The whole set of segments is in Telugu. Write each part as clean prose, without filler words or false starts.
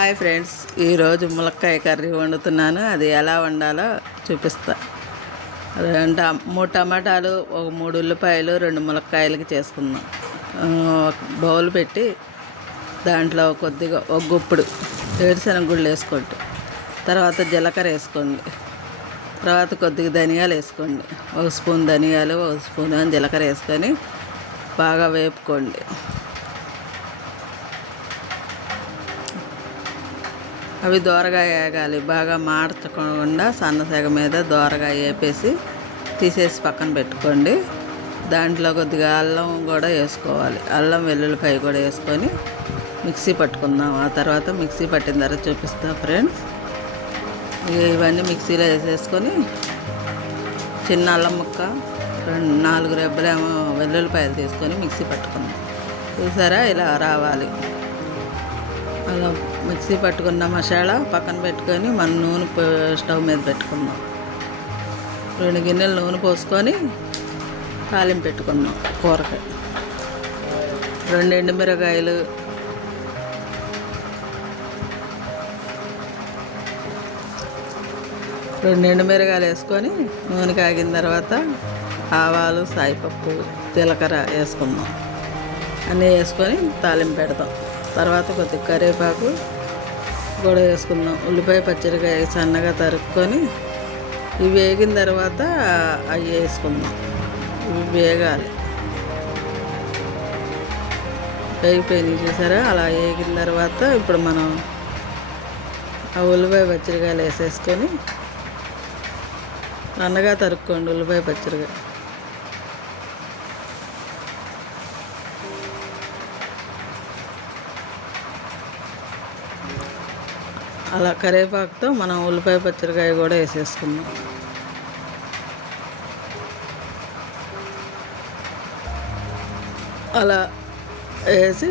హాయ్ ఫ్రెండ్స్, ఈరోజు ములక్కాయ కర్రీ వండుతున్నాను. అది ఎలా వండాలో చూపిస్తా. 3 టమాటాలు, 3 ఉల్లిపాయలు, 2 ములక్కాయలకి చేసుకుందాం. ఒక బౌల్ పెట్టి దాంట్లో కొద్దిగా ఒక గుప్పుడు వేరుశనగ గుళ్ళు వేసుకోండి. తర్వాత జీలకర్ర వేసుకోండి. తర్వాత కొద్దిగా ధనియాలు వేసుకోండి. 1 స్పూన్ ధనియాలు, 1 స్పూన్ జీలకర్ర వేసుకొని బాగా వేపుకోండి. అవి దోరగా వేగాలి. బాగా మార్చకుండా సన్నసెగ మీద దోరగా వేపేసి తీసేసి పక్కన పెట్టుకోండి. దాంట్లో కొద్దిగా అల్లం కూడా వేసుకోవాలి. అల్లం వెల్లుల్లిపాయ కూడా వేసుకొని మిక్సీ పట్టుకుందాం. ఆ తర్వాత మిక్సీ పట్టిన తర్వాత చూపిస్తా ఫ్రెండ్స్. ఇవన్నీ మిక్సీలో వేసేసుకొని చిన్న అల్లం ముక్క, 4 రెబ్బలేమో వెల్లుల్లిపాయలు తీసుకొని మిక్సీ పట్టుకుందాం. చూసారా, ఇలా రావాలి. అలా మిక్సీ పట్టుకున్న మసాలా పక్కన పెట్టుకొని మన నూనె స్టవ్ మీద పెట్టుకుందాం. 2 గిన్నెలు నూనె పోసుకొని తాలింపు పెట్టుకుందాం. కూరకాయ 2 ఎండుమిరకాయలు, 2 ఎండుమిరకాయలు వేసుకొని నూనె కాగిన తర్వాత ఆవాలు, సాయిపప్పు, జీలకర్ర వేసుకుందాం. అన్నీ వేసుకొని తాలింపు పెడతాం. తర్వాత కొద్దిగా కరివేపాకు కూడా వేసుకుందాం. ఉల్లిపాయ, పచ్చిమిరకాయ సన్నగా తరుక్కొని ఇవి వేగిన తర్వాత అవి వేసుకుందాం. ఇవి వేగాలి. వేగిపోయినాయి చూసారా. అలా వేగిన తర్వాత ఇప్పుడు మనం ఆ ఉల్లిపాయ, పచ్చిమిరకాయలు వేసేసుకొని సన్నగా తరుక్కోండి. ఉల్లిపాయ, పచ్చిమిరకాయ అలా కరివేపాకుతో మనం ఉల్లిపాయ, పచ్చిమిరకాయ కూడా వేసేసుకుందాం. అలా వేసి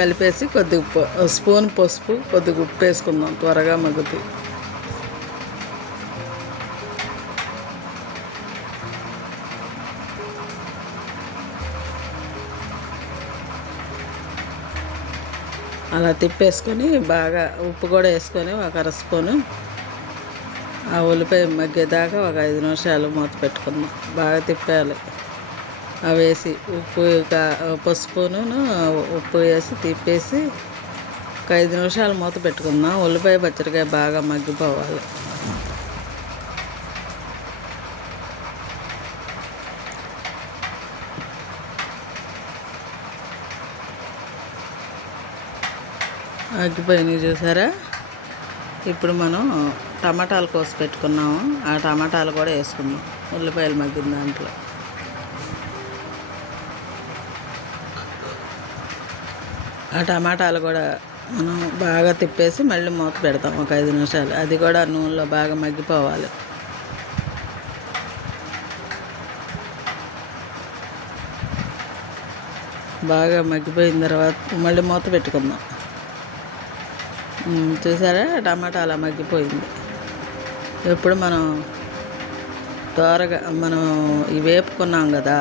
కలిపేసి కొద్దిగా స్పూన్ పసుపు, కొద్దిగా ఉప్పు వేసుకుందాం. త్వరగా మగ్గుతాయి. అలా తిప్పేసుకొని బాగా ఉప్పు కూడా వేసుకొని ఒక 1 స్పూను ఆ ఉల్లిపాయ మగ్గేదాకా ఒక 5 నిమిషాలు మూత పెట్టుకుందాం. బాగా తిప్పాలి. అవి వేసి పసుపును ఉప్పు వేసి తిప్పేసి ఒక 5 నిమిషాలు మూత పెట్టుకుందాం. ఉల్లిపాయ, పచ్చిమిరకాయ బాగా మగ్గిపోవాలి. మగ్గిపోయినాయి చూసారా. ఇప్పుడు మనం టమాటాలు కోసి పెట్టుకున్నాము. ఆ టమాటాలు కూడా వేసుకుందాం. ఉల్లిపాయలు మగ్గిన దాంట్లో ఆ టమాటాలు కూడా మనం బాగా తిప్పేసి మళ్ళీ మూత పెడతాం ఒక 5 నిమిషాలు. అది కూడా నూనెలో బాగా మగ్గిపోవాలి. బాగా మగ్గిపోయిన తర్వాత మళ్ళీ మూత పెట్టుకుందాం. చూసారా, టమాటా అలా మగ్గిపోయింది. ఇప్పుడు మనం త్వరగా ఇవి వేపుకున్నాం కదా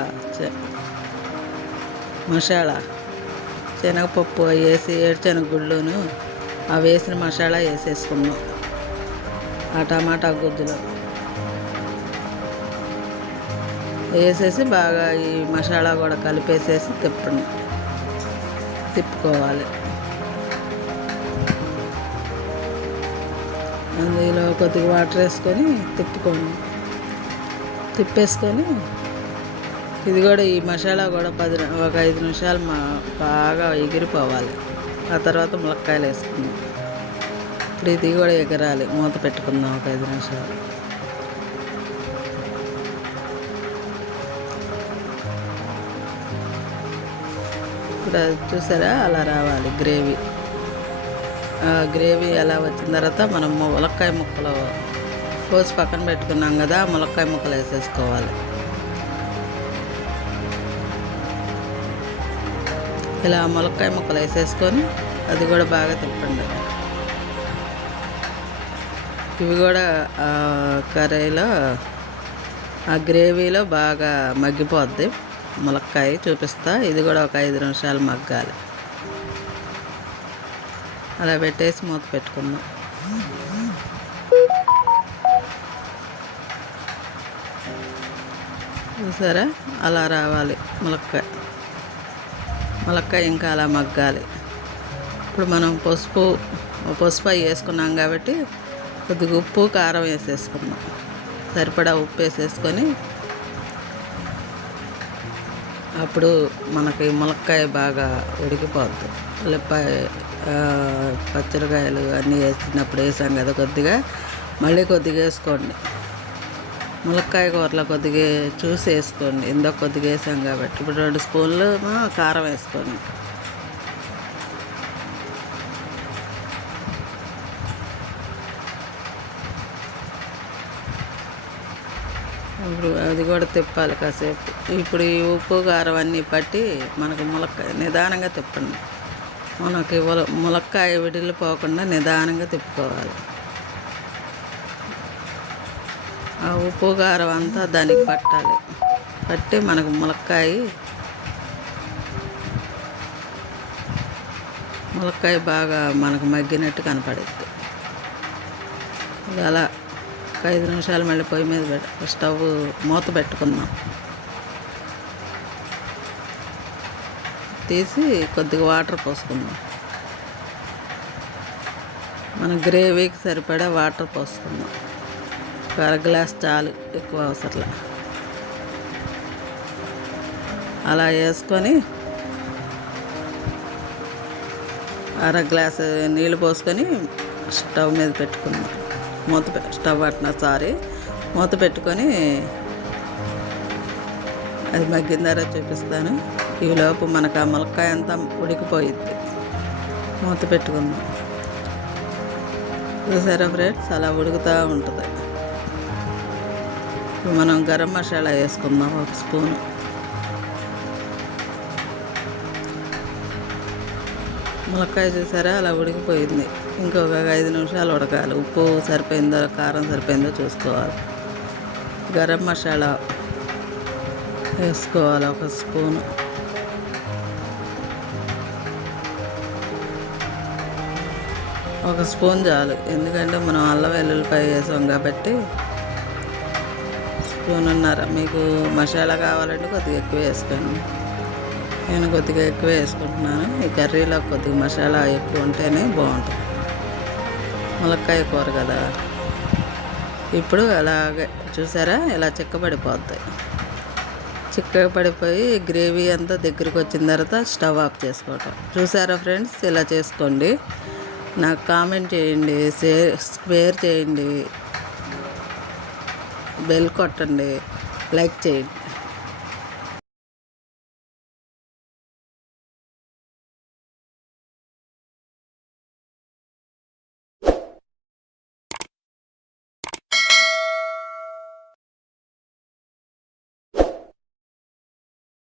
మసాలా, శనగపప్పు వేసి ఏడుశనగ గుళ్ళును ఆ వేసిన మసాలా వేసేసుకున్నాం ఆ టమాటా గుజ్జులో వేసేసి బాగా ఈ మసాలా కూడా కలిపేసేసి తిప్పుకోవాలి. అందులో కొద్దిగా వాటర్ వేసుకొని తిప్పేసుకొని ఇది కూడా ఈ మసాలా కూడా ఒక 5 నిమిషాలు బాగా ఎగిరిపోవాలి. ఆ తర్వాత ములక్కాయలు వేసుకుందాం. ఇప్పుడు ఇది కూడా ఎగరాలి. మూత పెట్టుకుందాం ఒక 5 నిమిషాలు. ఇప్పుడు చూసారా, అలా రావాలి గ్రేవీ. గ్రేవీ ఎలా వచ్చిన తర్వాత మనం ములక్కాయ ముక్కలు కోసి పక్కన పెట్టుకున్నాం కదా, ములక్కాయ ముక్కలు వేసేసుకోవాలి. ఇలా ములక్కాయ ముక్కలు వేసేసుకొని అది కూడా బాగా తిప్పండి. ఇవి కూడా కర్రీలో ఆ గ్రేవీలో బాగా మగ్గిపోద్ది. ములక్కాయ చూపిస్తా. ఇది కూడా ఒక 5 నిమిషాలు మగ్గాలి. అలా పెట్టేసి మూత పెట్టుకుందాం. చూసారా, అలా రావాలి ములక్కాయ ఇంకా అలా మగ్గాలి. ఇప్పుడు మనం పసుపు అవి వేసుకున్నాం కాబట్టి కొద్దిగా ఉప్పు కారం వేసేసుకుందాం. సరిపడా ఉప్పు వేసేసుకొని అప్పుడు మనకి ములక్కాయ బాగా ఉడికిపోద్ది. ఉల్లిపాయ పచ్చడికాయలు అన్నీ వేసినప్పుడు వేసాం కదా, కొద్దిగా మళ్ళీ కొద్దిగా వేసుకోండి. ములక్కాయ కూరలో కొద్దిగా చూసి వేసుకోండి, ఇందాక కొద్దిగా వేసాం కాబట్టి. ఇప్పుడు 2 స్పూన్లు కారం వేసుకోండి. ఇప్పుడు అది కూడా తిప్పాలి కాసేపు. ఇప్పుడు ఈ ఉప్పు కారం అన్నీ పట్టి మనకు ములక్కాయ నిదానంగా తిప్పండి. మనకి ములక్కాయ విడిలిపోకుండా నిదానంగా తిప్పుకోవాలి. ఆ ఉప్పు కారం అంతా దానికి పట్టాలి. పట్టి మనకు ములక్కాయ బాగా మనకు మగ్గినట్టు కనపడుద్ది. అలా 5 నిమిషాలు మళ్ళీ పొయ్యి మీద స్టవ్ మూత పెట్టుకుందాం. తీసి కొద్దిగా వాటర్ పోసుకుందాం. మన గ్రేవీకి సరిపడా వాటర్ పోసుకుందాం. 1 గ్లాస్ చాలు, ఎక్కువ అవసరంలా. అలా వేసుకొని 1 గ్లాసు నీళ్ళు పోసుకొని స్టవ్ మీద పెట్టుకుందాం. మూత పెట్టుకొని అది మగ్గిన తర్వాత చూపిస్తాను. ఈలోపు మనకు ఆ ములక్కాయ అంతా ఉడికిపోయిద్ది. మూత పెట్టుకుందాం. చూసారా ఫ్రెండ్స్, అలా ఉడుకుతూ ఉంటుంది. ఇప్పుడు మనం గరం మసాలా వేసుకుందాం 1 స్పూను. ములక్కాయ చూసారా, అలా ఉడికిపోయింది. ఇంకొక 5 నిమిషాలు ఉడకాలి. ఉప్పు సరిపోయిందో కారం సరిపోయిందో చూసుకోవాలి. గరం మసాలా వేసుకోవాలి 1 స్పూను. ఒక స్పూన్ చాలు, ఎందుకంటే మనం అల్లం వెల్లుల్లిపాయ వేసాం కాబట్టి. 1.5 స్పూన్. మీకు మసాలా కావాలంటే కొద్దిగా ఎక్కువ వేసుకోండి. నేను కొద్దిగా ఎక్కువ వేసుకుంటున్నాను. ఈ కర్రీలో కొద్దిగా మసాలా ఎక్కువ ఉంటేనే బాగుంటుంది, ములక్కాయ కూర కదా. ఇప్పుడు అలాగే చూసారా, ఇలా చిక్కబడిపోతాయి. చిక్కబడిపోయి గ్రేవీ అంతా దగ్గరికి వచ్చిన తర్వాత స్టవ్ ఆఫ్ చేసుకోవటం. చూసారా ఫ్రెండ్స్, ఇలా చేసుకోండి. నాకు కామెంట్ చేయండి, షేర్ చేయండి, బెల్ కొట్టండి, లైక్ చేయండి.